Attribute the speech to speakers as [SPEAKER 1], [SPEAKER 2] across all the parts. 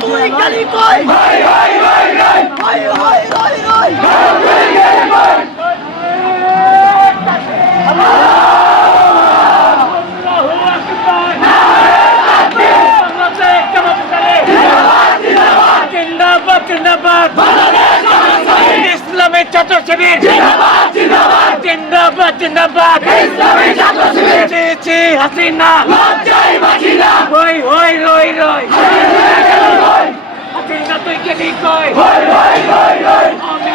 [SPEAKER 1] তুই কালি কই? ভাই ভাই ভাই ভাই। ভাই ভাই ভাই ভাই। তুই কালি কই ইসলামের ছাত্র শিবির জিন্দাবাদ জিন্দাবাদ। জিন্দাবাদ জিন্দাবাদ ইসলামের ছাত্র শিবির চি চি হাসিনা। লজ্জায় বাঁচি না হই হই রই রই। Make it equal. Hoi, hoi, hoi, hoi. Amen.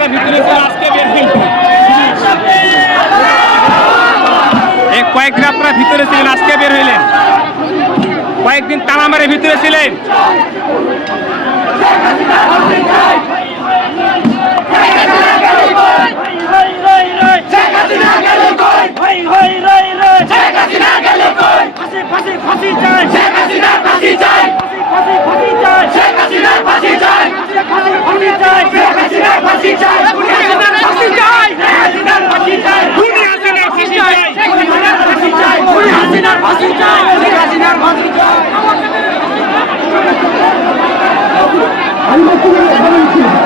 [SPEAKER 2] টাকা বিক্রি হয়েছে
[SPEAKER 1] আজকে বের কয়েকদিন আপনারা ভিতরে ছিলেন, আজকে বের হইলেন। কয়েকদিন তালামারে ভিতরে ছিলেন। পরিবর্তনের